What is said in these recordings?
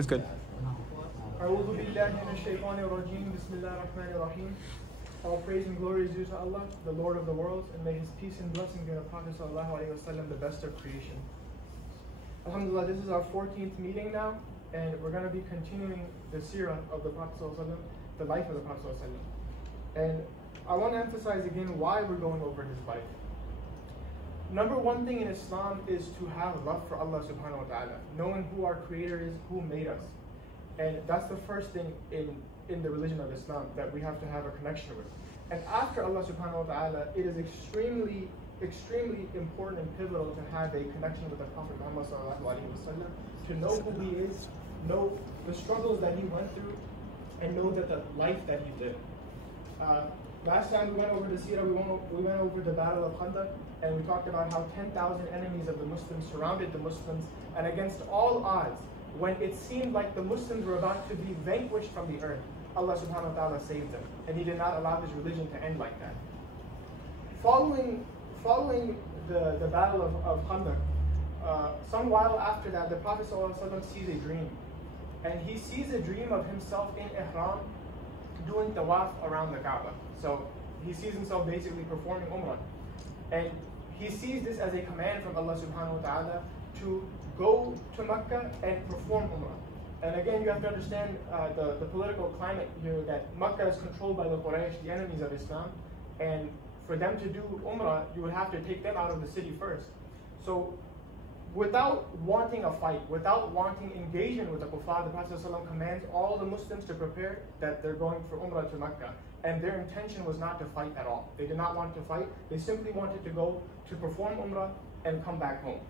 It's good. أعوذ بالله من الشيطان الرجيم بسم الله الرحمن الرحيم. All praise and glory is due to Allah, the Lord of the worlds, and may His peace and blessings be on the Prophet sallallahu alaihi wasallam, the best of creation. Alhamdulillah, this is our 14th meeting now, and we're going to be continuing the seerah of the Prophet sallallahu alaihi wasallam, the life of the Prophet sallallahu alaihi wasallam. And I want to emphasize again why we're going over his life. Number one thing in Islam is to have love for Allah subhanahu wa ta'ala, knowing who our creator is, who made us. And that's the first thing in the religion of Islam that we have to have a connection with. And after Allah subhanahu wa ta'ala, it is extremely important and pivotal to have a connection with the Prophet Muhammad sallallahu alaihi wasallam, to know who he is, know the struggles that he went through, and know that the life that he lived. Last time we went over the seerah, we went over the Battle of Khandaq, and we talked about how 10,000 enemies of the Muslims surrounded the Muslims, and against all odds, when it seemed like the Muslims were about to be vanquished from the earth, Allah subhanahu wa ta'ala saved them, and He did not allow this religion to end like that. Following the Battle of Khandaq, some while after that, the Prophet ﷺ sees a dream, and he sees a dream of himself in ihram doing tawaf around the Kaaba. So he sees himself basically performing umrah, and he sees this as a command from Allah subhanahu wa ta'ala to go to Mecca and perform umrah. And again, you have to understand the political climate here, that Mecca is controlled by the Quraysh, the enemies of Islam, and for them to do umrah, you would have to take them out of the city first. So without wanting a fight, without wanting engagement with the kuffar, the Prophet ﷺ commands all the Muslims to prepare that they're going for umrah to Mecca. And their intention was not to fight at all. They did not want to fight. They simply wanted to go to perform umrah and come back home.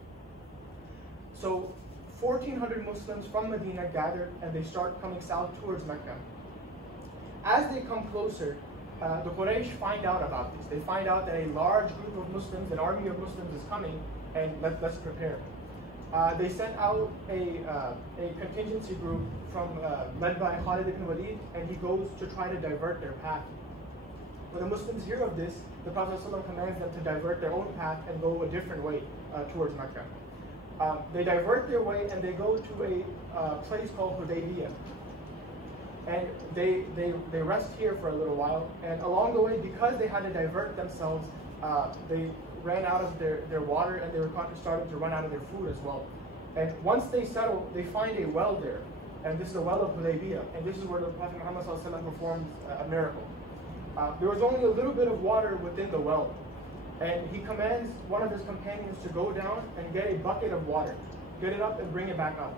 So 1,400 Muslims from Medina gathered, and they start coming south towards Mecca. As they come closer, the Quraysh find out about this. They find out that a large group of Muslims, an army of Muslims is coming, and let's prepare. They sent out a contingency group led by Khalid ibn Walid, and he goes to try to divert their path. When the Muslims hear of this, the Prophet ﷺ commands them to divert their own path and go a different way towards Mecca. They divert their way and they go to a place called Hudaybiya. And they rest here for a little while, and along the way, because they had to divert themselves, they ran out of their water, and they were starting to run out of their food as well. And once they settle, they find a well there, and this is the well of Hudaybiya, and this is where the Prophet Muhammad ﷺ performed a miracle. There was only a little bit of water within the well, and he commands one of his companions to go down and get a bucket of water, get it up and bring it back up.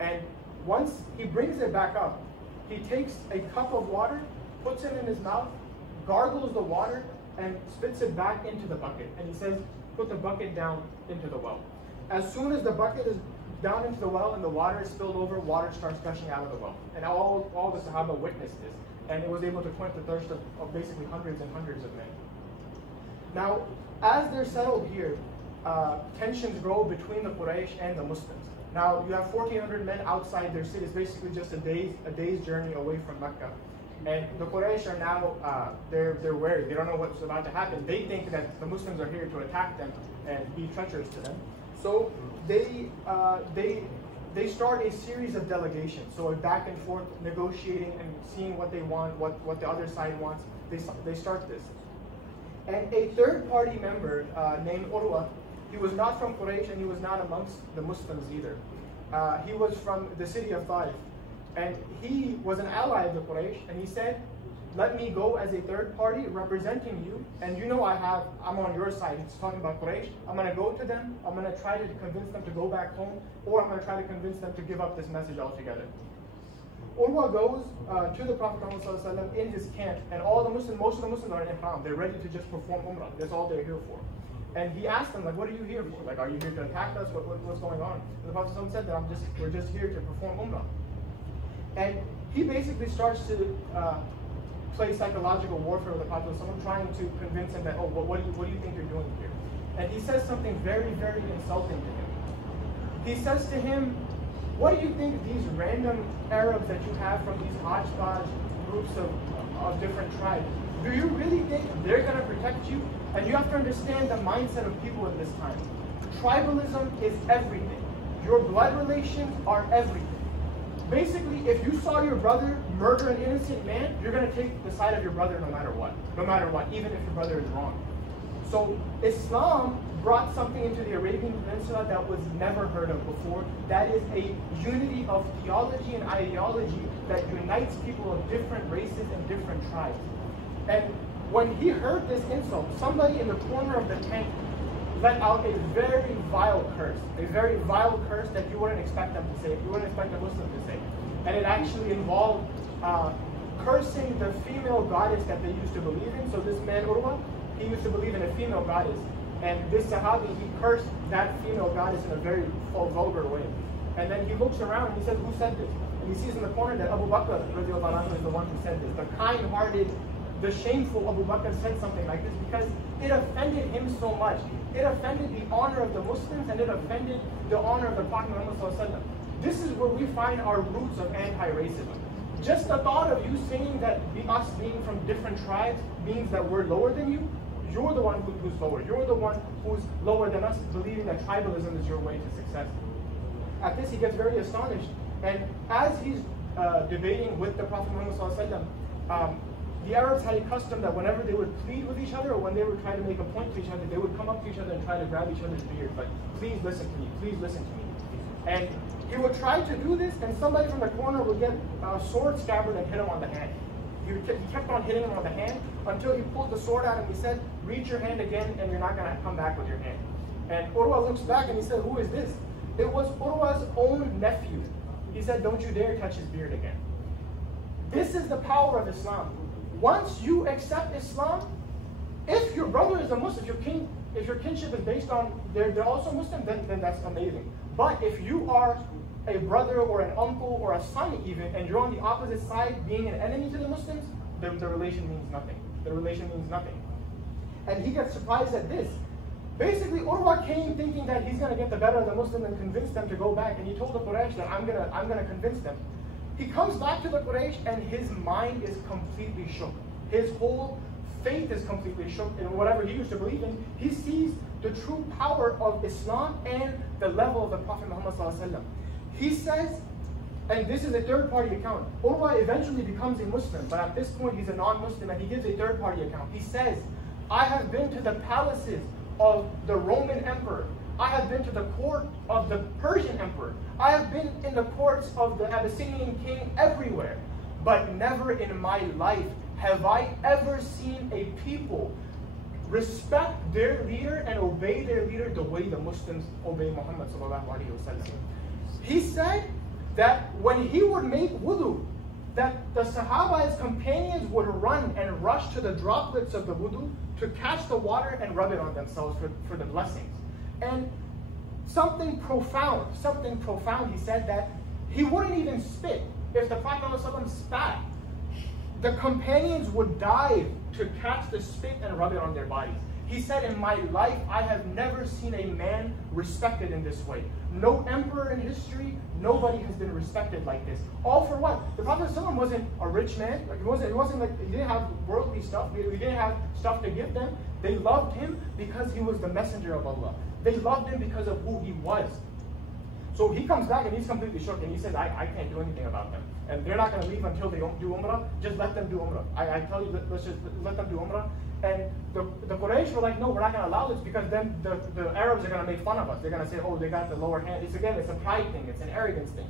And once he brings it back up, he takes a cup of water, puts it in his mouth, gargles the water, and spits it back into the bucket. And he says, put the bucket down into the well. As soon as the bucket is down into the well and the water is spilled over, water starts gushing out of the well. And all the Sahaba witnessed this. And it was able to quench the thirst of basically hundreds and hundreds of men. Now, as they're settled here, tensions grow between the Quraysh and the Muslims. Now, you have 1,400 men outside their city. It's basically just a day's journey away from Mecca. And the Quraysh are now, they're wary. They don't know what's about to happen. They think that the Muslims are here to attack them and be treacherous to them. So they start a series of delegations. So back and forth, negotiating and seeing what they want, what the other side wants. They start this. And a third-party member named Urwa, he was not from Quraysh and he was not amongst the Muslims either. He was from the city of Taif. And he was an ally of the Quraysh, and he said, let me go as a third party representing you, and you know I'm on your side. He's talking about Quraysh. I'm going to go to them, I'm going to try to convince them to go back home, or I'm going to try to convince them to give up this message altogether. Urwa goes to the Prophet ﷺ in his camp, and most of the Muslims are in ihram. They're ready to just perform umrah. That's all they're here for. And he asked them, like, what are you here for? Like, are you here to attack us? What's going on? And the Prophet ﷺ said that we're just here to perform umrah. And he basically starts to play psychological warfare with the Prophet, someone trying to convince him that, oh, what do you think you're doing here? And he says something very, very insulting to him. He says to him, what do you think these random Arabs that you have from these hodgepodge groups of different tribes, do you really think they're going to protect you? And you have to understand the mindset of people in this time. Tribalism is everything. Your blood relations are everything. Basically, if you saw your brother murder an innocent man, you're going to take the side of your brother no matter what. No matter what, even if your brother is wrong. So Islam brought something into the Arabian Peninsula that was never heard of before. That is a unity of theology and ideology that unites people of different races and different tribes. And when he heard this insult, somebody in the corner of the tent let out a very vile curse that you wouldn't expect them to say, you wouldn't expect a Muslim to say. And it actually involved cursing the female goddess that they used to believe in. So this man, Urwa, he used to believe in a female goddess. And this Sahabi, he cursed that female goddess in a very vulgar way. And then he looks around and he says, who said this? And he sees in the corner that Abu Bakr is the one who said this. The kind-hearted, the shameful Abu Bakr said something like this because it offended him so much. It offended the honor of the Muslims and it offended the honor of the Prophet Muhammad. This is where we find our roots of anti-racism. Just the thought of you saying that us being from different tribes means that we're lower than you, you're the one who's lower. You're the one who's lower than us, believing that tribalism is your way to success. At this, he gets very astonished. And as he's debating with the Prophet Muhammad, the Arabs had a custom that whenever they would plead with each other or when they would try to make a point to each other, they would come up to each other and try to grab each other's beard. Like, please listen to me, please listen to me. And he would try to do this and somebody from the corner would get a sword scabbard and hit him on the hand. He kept on hitting him on the hand until he pulled the sword out and he said, reach your hand again and you're not going to come back with your hand. And Urwa looks back and he said, who is this? It was Urwa's own nephew. He said, don't you dare touch his beard again. This is the power of Islam. Once you accept Islam, if your brother is a Muslim, if your kinship is based on they're also Muslim, then that's amazing. But if you are a brother or an uncle or a son even, and you're on the opposite side being an enemy to the Muslims, the relation means nothing. The relation means nothing. And he gets surprised at this. Basically, Urwa came thinking that he's going to get the better of the Muslims and convince them to go back. And he told the Quraysh that I'm gonna convince them. He comes back to the Quraysh and his mind is completely shook. His whole faith is completely shook in whatever he used to believe in. He sees the true power of Islam and the level of the Prophet Muhammad ﷺ. He says, and this is a third-party account, Urwa eventually becomes a Muslim, but at this point he's a non-Muslim and he gives a third-party account. He says, I have been to the palaces of the Roman emperor. I have been to the court of the Persian emperor. I have been in the courts of the Abyssinian king everywhere. But never in my life have I ever seen a people respect their leader and obey their leader the way the Muslims obey Muhammad sallallahu alaihi wasallam. He said that when he would make wudu, that the Sahaba, his companions, would run and rush to the droplets of the wudu to catch the water and rub it on themselves for the blessings. And something profound, he said that he wouldn't even spit. If the Prophet ﷺ spat, the companions would dive to catch the spit and rub it on their bodies. He said, in my life, I have never seen a man respected in this way. No emperor in history, nobody has been respected like this. All for what? The Prophet ﷺ wasn't a rich man. Like he didn't have worldly stuff. He didn't have stuff to give them. They loved him because he was the messenger of Allah. They loved him because of who he was. So he comes back and he's completely shook and he says, I can't do anything about them. And they're not going to leave until they do Umrah. Just let them do Umrah. I tell you, let's just let them do Umrah. And the Quraysh were like, no, we're not going to allow this because then the Arabs are going to make fun of us. They're going to say, oh, they got the lower hand. It's a pride thing. It's an arrogance thing.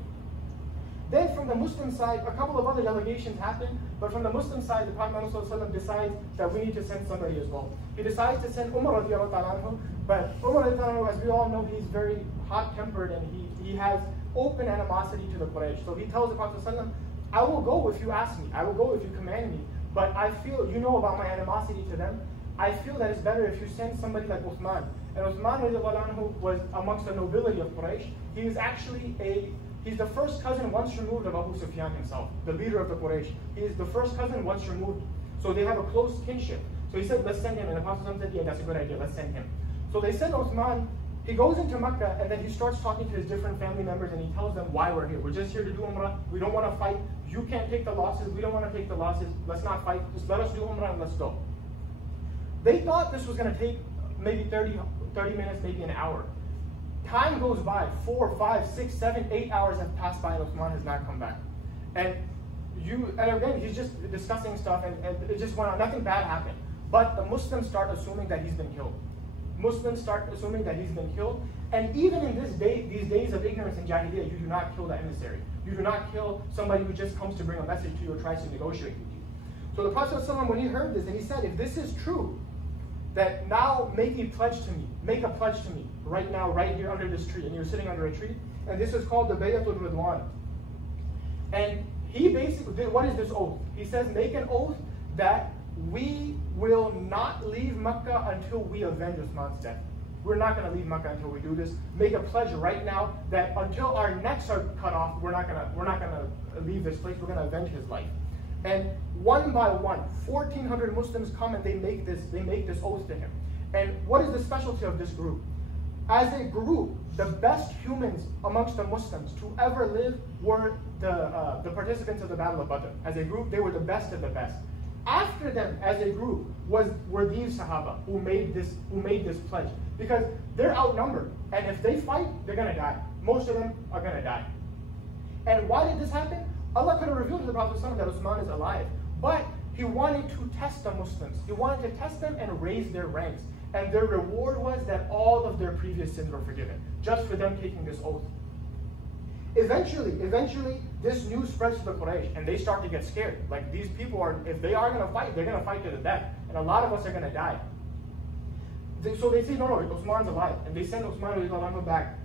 Then from the Muslim side, a couple of other delegations happen, but from the Muslim side, the Prophet ﷺ decides that we need to send somebody as well. He decides to send Umar radiallahu anhu, but Umar radiallahu anhu, as we all know, he's very hot-tempered and he has open animosity to the Quraysh. So he tells the Prophet ﷺ, I will go if you ask me, I will go if you command me, but I feel, you know about my animosity to them, I feel that it's better if you send somebody like Uthman. And Uthman radiallahu anhu was amongst the nobility of Quraysh. He is actually he's the first cousin once removed of Abu Sufyan himself, the leader of the Quraysh. He is the first cousin once removed. So they have a close kinship. So he said, let's send him. And the Prophet said, yeah, that's a good idea. Let's send him. So they send Uthman. He goes into Mecca and then he starts talking to his different family members and he tells them why we're here. We're just here to do Umrah. We don't want to fight. You can't take the losses. We don't want to take the losses. Let's not fight. Just let us do Umrah and let's go. They thought this was going to take maybe 30 minutes, maybe an hour. Time goes by, 4, 5, 6, 7, 8 hours have passed by and Uthman has not come back. And again, he's just discussing stuff and it just went on, nothing bad happened. But the Muslims start assuming that he's been killed. Muslims start assuming that he's been killed. And even in these days of ignorance and Jahiliyyah, you do not kill the emissary. You do not kill somebody who just comes to bring a message to you or tries to negotiate with you. So the Prophet ﷺ, when he heard this, and he said, if this is true, that now make a pledge to me, make a pledge to me, right now, right here under this tree. And you're sitting under a tree. And this is called the Bayatul Ridwan. And he basically, what is this oath? He says, make an oath that we will not leave Mecca until we avenge Uthman's death. We're not going to leave Mecca until we do this. Make a pledge right now that until our necks are cut off, we're not going to leave this place. We're going to avenge his life. And one by one, 1,400 Muslims come and they make this oath to him. And what is the specialty of this group? As a group, the best humans amongst the Muslims to ever live were the participants of the Battle of Badr. As a group, they were the best of the best. After them, as a group, were these Sahaba who made this pledge, because they're outnumbered, and if they fight, they're gonna die. Most of them are gonna die. And why did this happen? Allah could have revealed to the Prophet ﷺ that Uthman is alive, but He wanted to test the Muslims. He wanted to test them and raise their ranks. And their reward was that all of their previous sins were forgiven, just for them taking this oath. Eventually, this news spreads to the Quraysh, and they start to get scared. Like, these people if they are going to fight, they're going to fight to the death, and a lot of us are going to die. So they say, no, Uthman's alive, and they send Uthman back.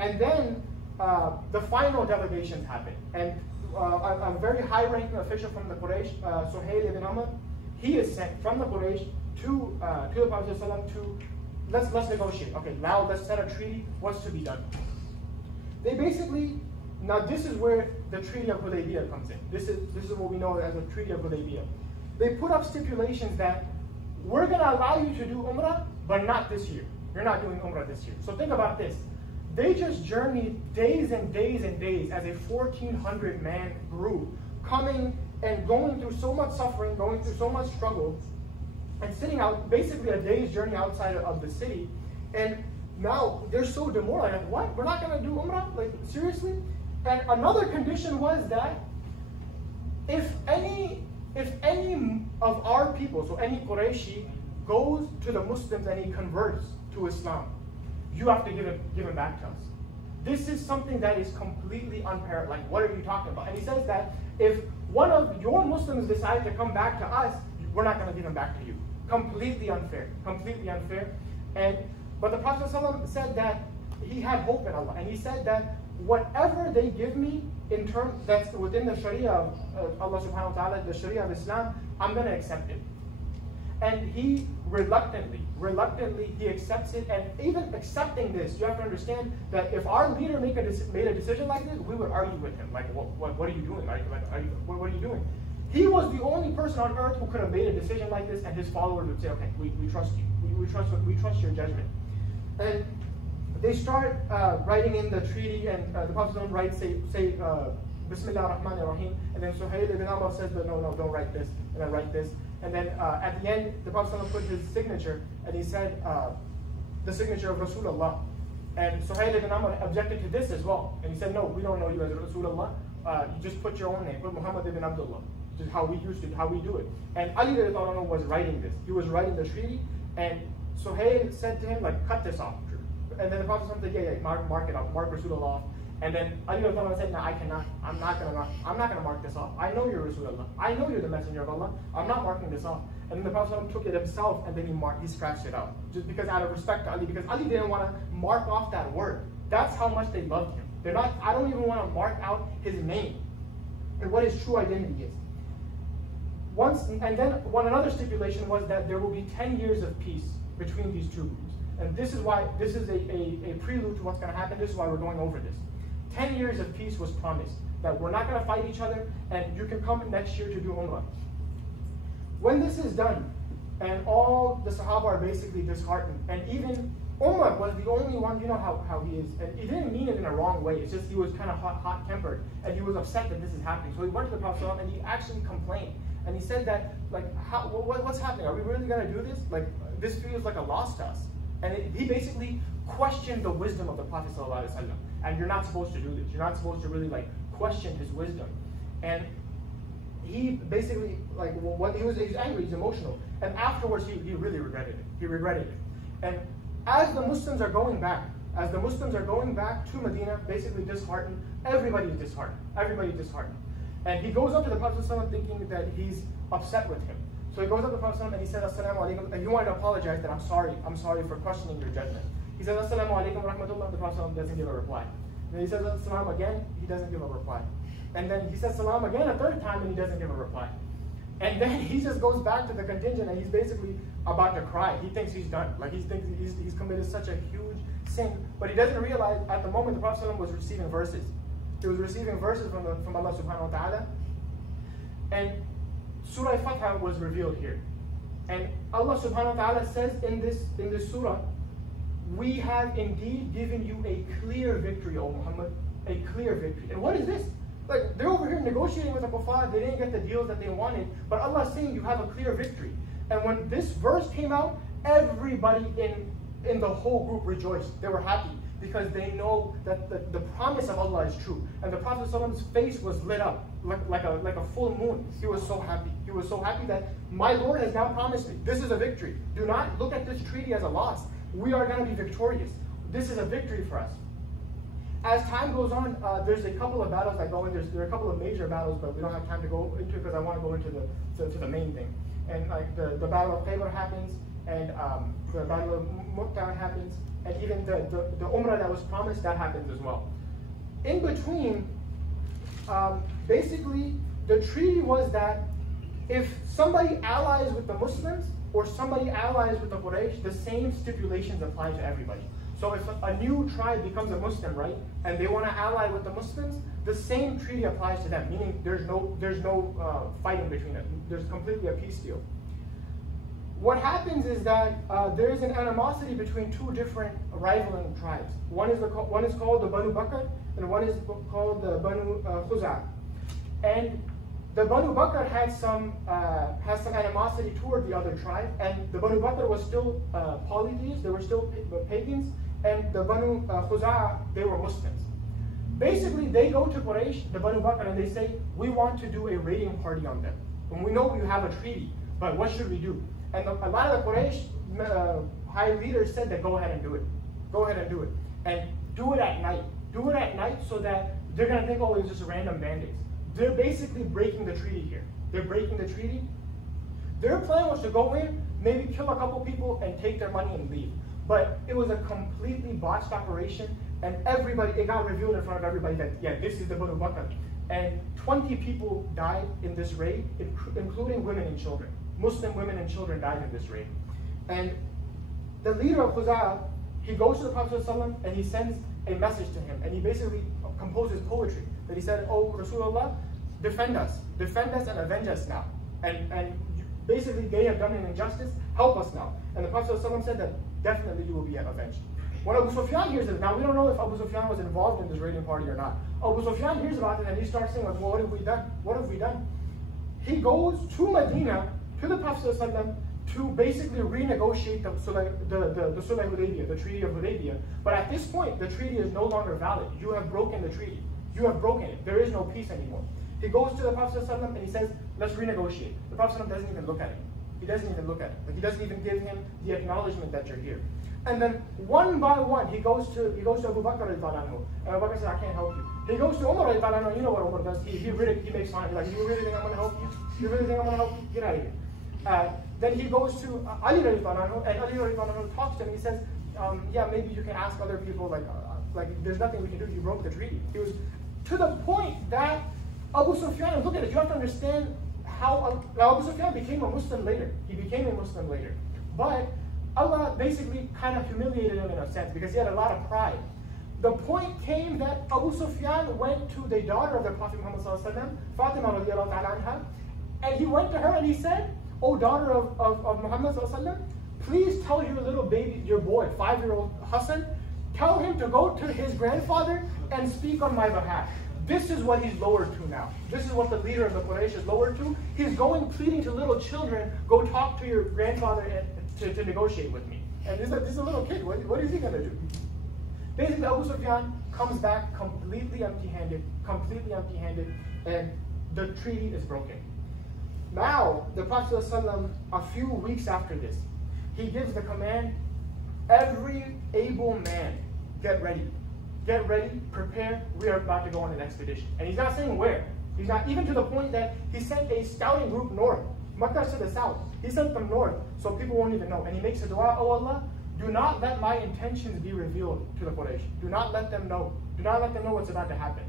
And then the final delegations happen, and a very high-ranking official from the Quraysh, Suhail ibn Amr, he is sent from the Quraysh to the Prophet ﷺ to let's negotiate. Okay, now let's set a treaty. What's to be done? They basically, now this is where the Treaty of Hudaybiya comes in. This is what we know as the Treaty of Hudaybiya. They put up stipulations that we're going to allow you to do Umrah, but not this year. You're not doing Umrah this year. So think about this. They just journeyed days and days and days as a 1,400-man group, coming and going through so much suffering, going through so much struggle, and sitting out basically a day's journey outside of the city. And now they're so demoralized. Like, what? We're not going to do Umrah? Like, seriously? And another condition was that if any of our people, so any Qurayshi, goes to the Muslims and he converts to Islam, you have to give him back to us. This is something that is completely unparalleled. Like, what are you talking about? And he says that if one of your Muslims decide to come back to us, we're not going to give him back to you. Completely unfair. Completely unfair. But the Prophet ﷺ said that he had hope in Allah. And he said that whatever they give me in terms that's within the Sharia of Allah subhanahu wa ta'ala, the Sharia of Islam, I'm going to accept it. And he reluctantly, he accepts it. And even accepting this, you have to understand that if our leader made a decision like this, we would argue with him. Like, what are you doing? What are you doing? He was the only person on earth who could have made a decision like this, and his followers would say, okay, we trust you. We trust your judgment. And they start writing in the treaty, and the Prophet writes, say Bismillah ar-Rahman ar-Rahim, and then Suhail ibn Amr says, no, don't write this, and then write this. And then at the end, the Prophet put his signature, and he said, the signature of Rasulullah. And Suhail ibn Amr objected to this as well. And he said, no, we don't know you as Rasulullah. You just put your own name, put Muhammad ibn Abdullah. Which is how we do it. And Ali was writing this. He was writing the treaty, and Suhail said to him, like, cut this off. And then the Prophet said, yeah, mark it off, mark Rasulullah off. And then Ali said, no, I cannot. I'm not gonna mark this off. I know you're Rasulullah. I know you're the messenger of Allah. I'm not marking this off. And then the Prophet took it himself, and then he scratched it out. Just because out of respect to Ali, because Ali didn't want to mark off that word. That's how much they loved him. I don't even want to mark out his name and what his true identity is. Another stipulation was that there will be 10 years of peace between these two groups. And this is a prelude to what's going to happen. This is why we're going over this. 10 years of peace was promised, that we're not going to fight each other, and you can come next year to do Umrah. When this is done, and all the Sahaba are basically disheartened, and even Umar was the only one, you know how he is, and he didn't mean it in a wrong way, it's just he was kind of hot-tempered, and he was upset that this is happening. So he went to the Prophet and he actually complained. And he said that, like, what's happening? Are we really going to do this? Like, this feels like a loss to us. And he basically questioned the wisdom of the Prophet ﷺ. And you're not supposed to do this. You're not supposed to really like question his wisdom. And he basically, like, when he's angry, he's emotional. And afterwards, he really regretted it. He regretted it. And as the Muslims are going back to Medina, basically disheartened, everybody is disheartened. Everybody is disheartened. And he goes up to the Prophet ﷺ thinking that he's upset with him. So he goes up to the Prophet ﷺ and he said, Assalamu alaikum, and he wanted to apologize that I'm sorry for questioning your judgment. He says, Assalamu alaikum wa rahmatullah, the Prophet ﷺ doesn't give a reply. And then he says, Assalam again, he doesn't give a reply. And then he says salam again a third time and he doesn't give a reply. And then he just goes back to the contingent and he's basically about to cry. He thinks he's done. Like he thinks he's committed such a huge sin. But he doesn't realize at the moment the Prophet ﷺ was receiving verses. He was receiving verses from Allah subhanahu wa ta'ala. And Surah Fatha was revealed here. And Allah subhanahu wa ta'ala says in this surah, we have indeed given you a clear victory, O Muhammad. A clear victory. And what is this? Like, they're over here negotiating with the kuffar, they didn't get the deals that they wanted, but Allah is saying you have a clear victory. And when this verse came out, everybody in the whole group rejoiced. They were happy because they know that the promise of Allah is true. And the Prophet ﷺ's face was lit up like a full moon. He was so happy. He was so happy that my Lord has now promised me. This is a victory. Do not look at this treaty as a loss. We are going to be victorious. This is a victory for us. As time goes on, there's a couple of battles that go in. There are a couple of major battles, but we don't have time to go into it because I want to go into the main thing. And like the Battle of Khaybar happens, and the Battle of Mu'tah happens, and even the Umrah that was promised, that happens as well. In between, basically, the treaty was that if somebody allies with the Muslims or somebody allies with the Quraysh, the same stipulations apply to everybody. So if a new tribe becomes a Muslim, right, and they want to ally with the Muslims, the same treaty applies to them, meaning there's no fighting between them. There's completely a peace deal. What happens is that there is an animosity between two different rivaling tribes. One is called the Banu Bakr, and one is called the Banu Khuza'. And the Banu Bakr had some animosity toward the other tribe, and the Banu Bakr was still polytheists, they were still pagans, and the Banu Khuza', they were Muslims. Basically, they go to Quraysh, the Banu Bakr, and they say, we want to do a raiding party on them. And we know you have a treaty, but what should we do? And a lot of the Quraysh high leaders said that go ahead and do it. Go ahead and do it. And do it at night. Do it at night so that they're going to think, oh, it was just random bandits. They're basically breaking the treaty here. They're breaking the treaty. Their plan was to go in, maybe kill a couple people, and take their money and leave. But it was a completely botched operation, and it got revealed in front of everybody that, yeah, this is the Banu Bakr. And 20 people died in this raid, including women and children. Muslim women and children died in this raid. And the leader of Khuza', he goes to the Prophet ﷺ and he sends a message to him, and he basically composes poetry. That he said, oh Rasulullah, defend us and avenge us now. And basically they have done an injustice, help us now. And the Prophet ﷺ said that definitely you will be avenged. When Abu Sufyan hears it, now we don't know if Abu Sufyan was involved in this raiding party or not. Abu Sufyan hears about it and he starts saying, like, well, what have we done? What have we done? He goes to Medina, to the Prophet ﷺ, to basically renegotiate the Sulh Hudaybiya, the Treaty of Hudaybiya. But at this point, the treaty is no longer valid. You have broken the treaty. You have broken it. There is no peace anymore. He goes to the Prophet ﷺ and he says, let's renegotiate. The Prophet ﷺ doesn't even look at it. He doesn't even look at it. Like, he doesn't even give him the acknowledgement that you're here. And then one by one, he goes to Abu Bakr anhu. And Abu Bakr says, I can't help you. He goes to Umar anhu. You know what Umar does? He makes fun. He's like, you really think I'm going to help you? You really think I'm going to help you? Get out of here. Then he goes to Ali anhu, and Ali anhu talks to him. He says, yeah, maybe you can ask other people, like there's nothing we can do. You broke the treaty. He was to the point that Abu Sufyan, look at it, you have to understand how Abu Sufyan became a Muslim later. He became a Muslim later. But Allah basically kind of humiliated him in a sense because he had a lot of pride. The point came that Abu Sufyan went to the daughter of the Prophet Muhammad ﷺ, Fatima radiallahu ta'ala anha, and he went to her and he said, oh daughter of Muhammad ﷺ, please tell your little baby, your boy, 5-year-old Hassan, tell him to go to his grandfather and speak on my behalf. This is what he's lowered to now. This is what the leader of the Quraysh is lowered to. He's going pleading to little children, go talk to your grandfather to negotiate with me. And this is a little kid. What is he going to do? Basically, Abu Sufyan comes back completely empty-handed, and the treaty is broken. Now, the Prophet ﷺ, a few weeks after this, he gives the command, every able man, get ready, prepare, we are about to go on an expedition. And he's not saying where. He's not, even to the point that he sent a scouting group north. Mecca to the south. He sent them north, so people won't even know. And he makes a dua, oh Allah, do not let my intentions be revealed to the Quraysh. Do not let them know. Do not let them know what's about to happen.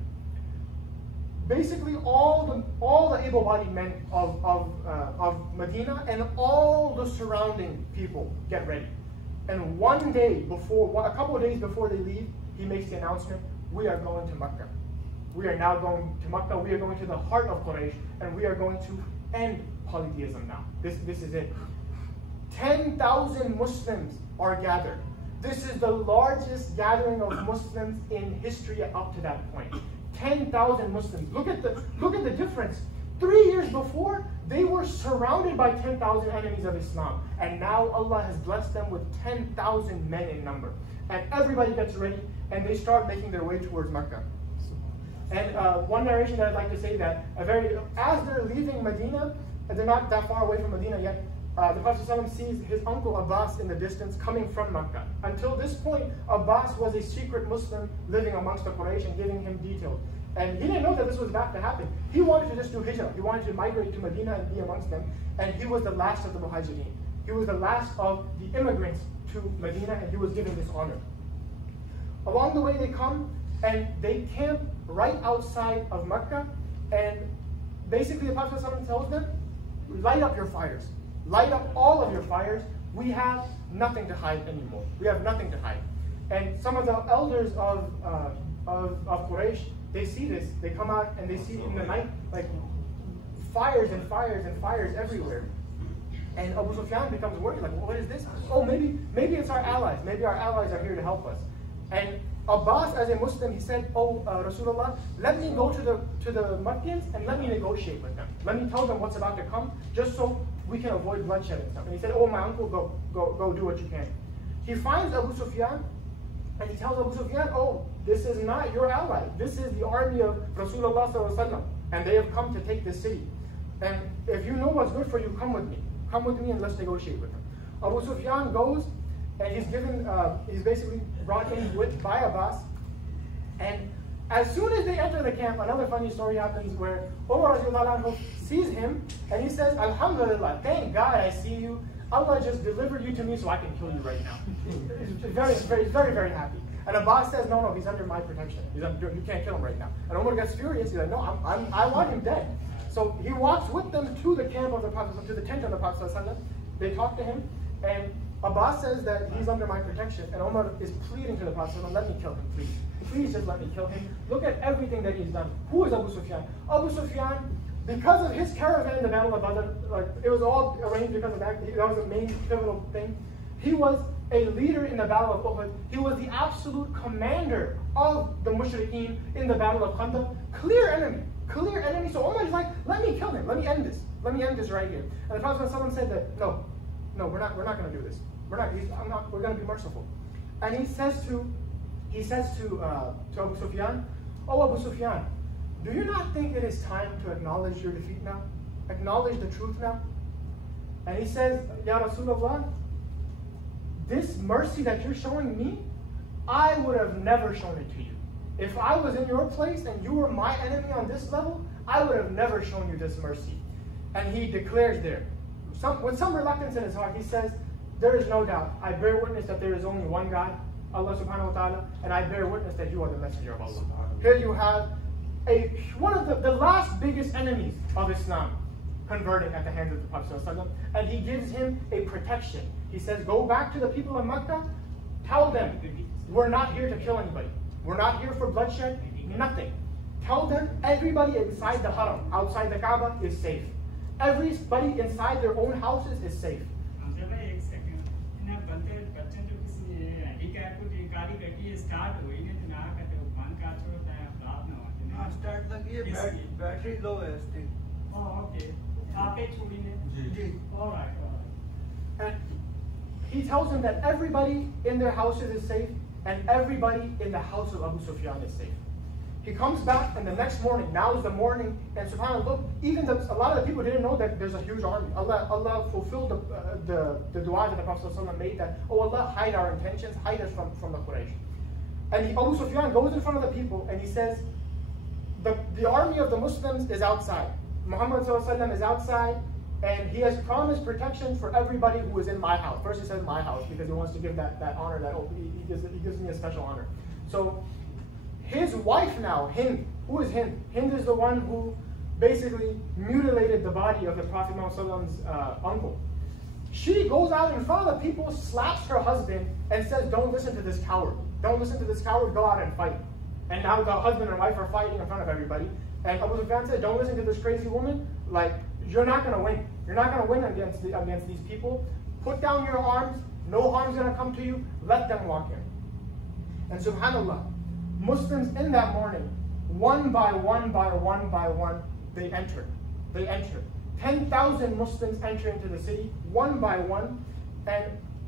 Basically, all the able-bodied men of Medina and all the surrounding people get ready. And one day before, a couple of days before they leave, he makes the announcement, we are going to Mecca. We are now going to Mecca. We are going to the heart of Quraysh, and we are going to end polytheism now. This is it. 10,000 Muslims are gathered. This is the largest gathering of Muslims in history up to that point. 10,000 Muslims. Look at the difference. 3 years before, they were surrounded by 10,000 enemies of Islam. And now Allah has blessed them with 10,000 men in number. And everybody gets ready, and they start making their way towards Mecca. And one narration that I'd like to say that, as they're leaving Medina, and they're not that far away from Medina yet, the Prophet ﷺ sees his uncle Abbas in the distance coming from Mecca. Until this point, Abbas was a secret Muslim living amongst the Quraysh and giving him details. And he didn't know that this was about to happen. He wanted to just do hijrah. He wanted to migrate to Medina and be amongst them. And he was the last of the Muhajirin. He was the last of the immigrants to Medina, and he was given this honor. Along the way they come, and they camp right outside of Mecca. And basically the Prophet ﷺ tells them, light up your fires. Light up all of your fires. We have nothing to hide anymore. We have nothing to hide. And some of the elders of Quraysh, they see this. They come out and they see in the night like fires and fires and fires everywhere. And Abu Sufyan becomes worried, like, well, what is this? Oh, maybe it's our allies. Maybe our allies are here to help us. And Abbas, as a Muslim, he said, oh, Rasulullah, let me go to the Meccans and let me negotiate with them. Let me tell them what's about to come, just so we can avoid bloodshed and stuff. And he said, oh, my uncle, go do what you can. He finds Abu Sufyan, and he tells Abu Sufyan, oh, this is not your ally. This is the army of Rasulullah ﷺ, and they have come to take this city. And if you know what's good for you, come with me. Come with me and let's negotiate with them. Abu Sufyan goes, and he's basically brought in by Abbas. And as soon as they enter the camp, another funny story happens where Umar sees him, and he says, Alhamdulillah, thank God I see you. Allah just delivered you to me so I can kill you right now. He's very, very happy. And Abbas says, no, he's under my protection. You can't kill him right now. And Umar gets furious. He's like, no, I want him dead. So he walks with them to the camp of the Prophet, to the tent of the Prophet. They talk to him, and Abbas says that he's under my protection, and Umar is pleading to the Prophet, let me kill him, please. Please just let me kill him. Look at everything that he's done. Who is Abu Sufyan? Abu Sufyan, because of his caravan in the Battle of Badr, it was all arranged because of that. That was the main pivotal thing. He was a leader in the Battle of Uhud. He was the absolute commander of the Mushrikeen in the Battle of Khandaq. Clear enemy. So Umar is like, let me kill him. Let me end this. Let me end this right here. And the Prophet ﷺ said that, no, we're not going to do this. We're going to be merciful. And he says to Abu Sufyan, oh Abu Sufyan, do you not think it is time to acknowledge your defeat now? Acknowledge the truth now? And he says, Ya Rasulullah, this mercy that you're showing me, I would have never shown it to you. If I was in your place and you were my enemy on this level, I would have never shown you this mercy. And he declares there, with some reluctance in his heart, he says, there is no doubt, I bear witness that there is only one God, Allah subhanahu wa ta'ala, and I bear witness that you are the messenger of Allah. Here you have one of the last biggest enemies of Islam converting at the hands of the Prophet ﷺ, and he gives him a protection. He says, go back to the people of Mecca, tell them, we're not here to kill anybody. We're not here for bloodshed, nothing. Tell them everybody inside the haram, outside the Kaaba, is safe. Everybody inside their own houses is safe. Start the battery low है still. Oh, okay. All right. And he tells them that everybody in their houses is safe and everybody in the house of Abu Sufyan is safe. He comes back, and the next morning, now is the morning, and subhanAllah, look, even a lot of the people didn't know that there's a huge army. Allah fulfilled the dua that the Prophet ﷺ made, that, oh Allah, hide our intentions, hide us from the Quraysh. And Abu Sufyan goes in front of the people, and he says, the army of the Muslims is outside. Muhammad ﷺ is outside, and he has promised protection for everybody who is in my house. First he says my house, because he wants to give that honor, that he gives me a special honor. So, his wife now, Hind, who is Hind? Hind is the one who basically mutilated the body of the Prophet Muhammad's uncle. She goes out in front of the people, slaps her husband, and says, don't listen to this coward. Don't listen to this coward, go out and fight. And now the husband and wife are fighting in front of everybody. And Abu Sufyan said, don't listen to this crazy woman. Like, you're not going to win. You're not going to win against these people. Put down your arms. No harm's going to come to you. Let them walk in. And subhanAllah, Muslims in that morning, one by one, they entered. 10,000 Muslims enter into the city, one by one. And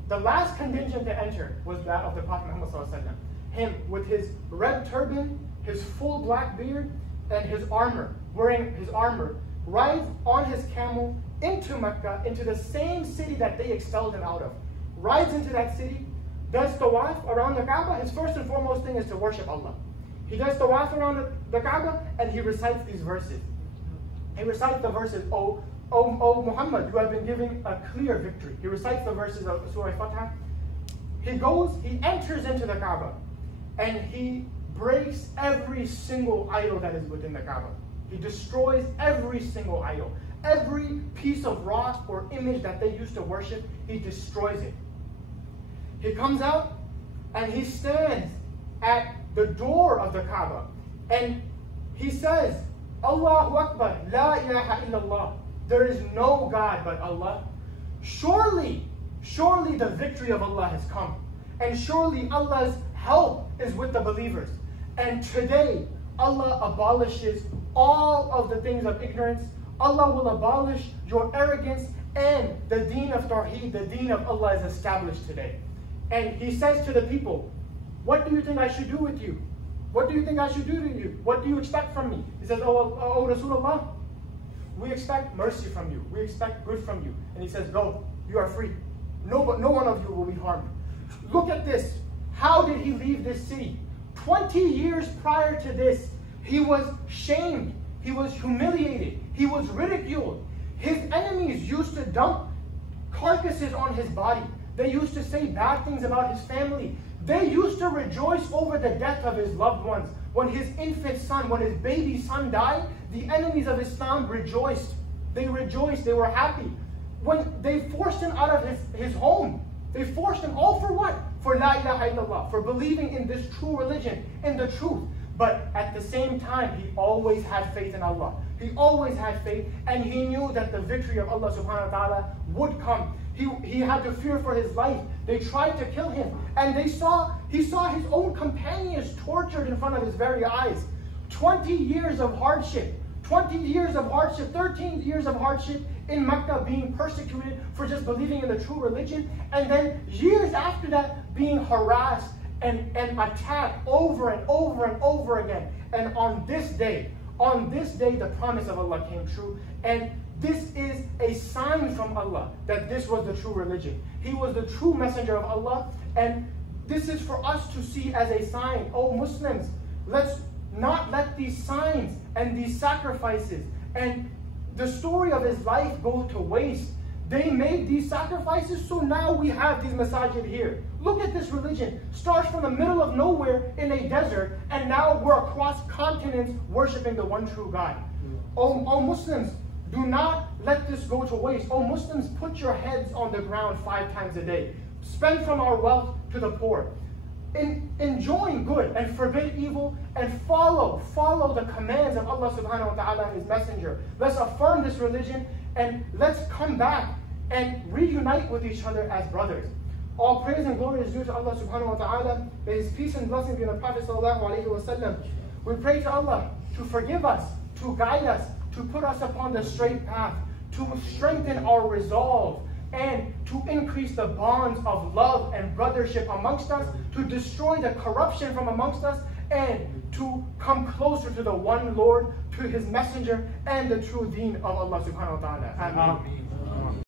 the last contingent to enter was that of the Prophet Muhammad ﷺ. Him with his red turban, his full black beard, and his armor, wearing his armor, rides on his camel into Mecca, into the same city that they expelled him out of. Rides into that city, does tawaf around the Kaaba. His first and foremost thing is to worship Allah. He does tawaf around the Kaaba, and he recites these verses. He recites the verses, O Muhammad, you have been given a clear victory. He recites the verses of Surah Fatah. He enters into the Kaaba, and he breaks every single idol that is within the Kaaba. He destroys every single idol. Every piece of rock or image that they used to worship, he destroys it. He comes out and he stands at the door of the Kaaba and he says, Allahu Akbar, La ilaha illallah. There is no God but Allah. Surely the victory of Allah has come. And surely Allah's help is with the believers. And today, Allah abolishes all of the things of ignorance. Allah will abolish your arrogance, and the deen of Tawheed, the deen of Allah is established today. And he says to the people, what do you think I should do with you? What do you think I should do to you? What do you expect from me? He says, oh Rasulullah, we expect mercy from you. We expect good from you. And he says, go, you are free. No one of you will be harmed. Look at this. How did he leave this city? 20 years prior to this, he was shamed. He was humiliated. He was ridiculed. His enemies used to dump carcasses on his body. They used to say bad things about his family. They used to rejoice over the death of his loved ones. When his infant son, when his baby son died, the enemies of Islam rejoiced. They rejoiced. They were happy. When they forced him out of his home, they forced him all for what? For La ilaha illallah, for believing in this true religion, in the truth. But at the same time, he always had faith in Allah. He always had faith, and he knew that the victory of Allah subhanahu wa ta'ala would come. He had to fear for his life. They tried to kill him, and he saw his own companions tortured in front of his very eyes. 20 years of hardship, 20 years of hardship, 13 years of hardship in Mecca, being persecuted for just believing in the true religion, and then years after that being harassed and attacked over and over again. And on this day, the promise of Allah came true. And this is a sign from Allah that this was the true religion. He was the true messenger of Allah. And this is for us to see as a sign. Oh Muslims, let's not let these signs and these sacrifices and the story of his life go to waste. They made these sacrifices, so now we have these masajid here. Look at this religion. Starts from the middle of nowhere in a desert, and now we're across continents worshiping the one true God. Oh Muslims, do not let this go to waste. Oh Muslims, put your heads on the ground 5 times a day. Spend from our wealth to the poor. Enjoin good and forbid evil, and follow the commands of Allah subhanahu wa ta'ala and His Messenger. Let's affirm this religion, and let's come back and reunite with each other as brothers. All praise and glory is due to Allah subhanahu wa ta'ala. May His peace and blessing be on the Prophet sallallahu alaihi wasallam. We pray to Allah to forgive us, to guide us, to put us upon the straight path, to strengthen our resolve, and to increase the bonds of love and brothership amongst us, to destroy the corruption from amongst us, and to come closer to the one Lord, to His Messenger, and the true deen of Allah subhanahu wa ta'ala. Ameen.